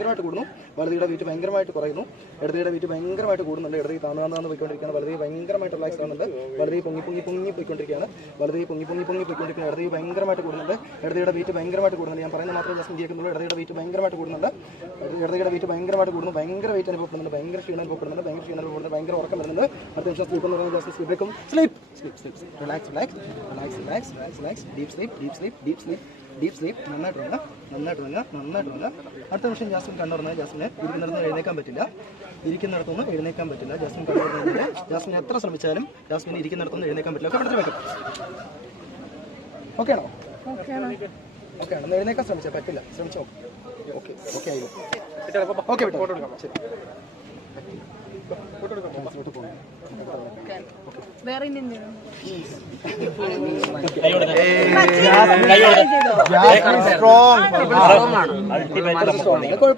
ഭയങ്കരമായിട്ട് കൂടുന്നു. വലതിയുടെ വീറ്റ് ഭയങ്കരമായിട്ട് കുറയുന്നു. ഇടതിയുടെ വീറ്റ് ഭയങ്കരമായിട്ട് കൂടുന്നുണ്ട്. ഇടതി താന്നു താന്നു പോയിക്കൊണ്ടിരിക്കുകയാണ്. വലതി ഭയങ്കരമായിട്ട് റിലാക്സ് ആവുന്നുണ്ട്. വലതി പൊങ്ങി പൊങ്ങി പൊങ്ങി പോയിക്കൊണ്ടിരിക്കുകയാണ്. വലതി പൊങ്ങി പൊങ്ങി പൊങ്ങി പോയിക്കൊണ്ടിരിക്കുകയാണ് ഇടതി ഭയങ്കരമായിട്ട് കൂടുന്നുണ്ട്. ഇടതിയുടെ വീറ്റ് ഭയങ്കരമായിട്ട് കൂടുന്നുണ്ട്. ഞാൻ പറയുന്ന മാത്രമേ ജസ്റ്റ് കേൾക്കുന്നുള്ളൂ ഇടതിയുടെ വീറ്റ് ഭയങ്കരമായിട്ട് കൂടുന്നുണ്ട്. ഇടതിയുടെ വീറ്റ് ഭയങ്കരമായിട്ട് കൂടുന്നു. ഭയങ്കര വെയിറ്റ് അനുഭവപ്പെടുന്നുണ്ട്. ഭയങ്കര ക്ഷീണം അനുഭവപ്പെടുന്നുണ്ട്. ഭയങ്കര ക്ഷീണം അനുഭവപ്പെടുന്നുണ്ട്. ഭയങ്കര ഉറക്കം വരുന്നുണ്ട്. അടുത്ത നിമിഷം സ്ലീപ്പ് എന്ന് പറയുന്നത് just sleep sleep sleep sleep relax relax relax relax relax relax deep sleep deep sleep deep sleep deep sleep നന്നായിട്ട് ഉറങ്ങുക നന്നായിട്ട് ഉറങ്ങുക നന്നായിട്ട് ഉറങ്ങുക അടുത്ത നിമിഷം ജാസ്മിൻ കണ്ടുറങ്ങുക ജാസ്മിന് ഇരിക്കുന്നിടത്ത് എഴുന്നേക്കാൻ പറ്റില്ല. ഇരിക്കുന്നിടത്തൊന്നും എഴുന്നേക്കാൻ പറ്റില്ല. ജാസ്മിൻ കണ്ടുറങ്ങുന്നില്ല ജാസ്മിൻ എത്ര ശ്രമിച്ചാലും ജാസ്മിൻ ഇരിക്കുന്നിടത്തൊന്നും എഴുന്നേക്കാൻ പറ്റില്ല. ഒക്കെ ഇവിടെ വെക്കാം ഓക്കെ ആണോ? ഓക്കെ ആണോ. ഒന്ന് എഴുന്നേക്കാൻ ശ്രമിച്ചാൽ പറ്റില്ല. ശ്രമിച്ചോ? ഓക്കെ ഓക്കെ ആയി. ഓക്കെ വിട്ടോ. ശരി. എടുക്കാം. പോകുന്നു വേറെ ഇനി സ്ട്രോങ് കുഴപ്പമില്ല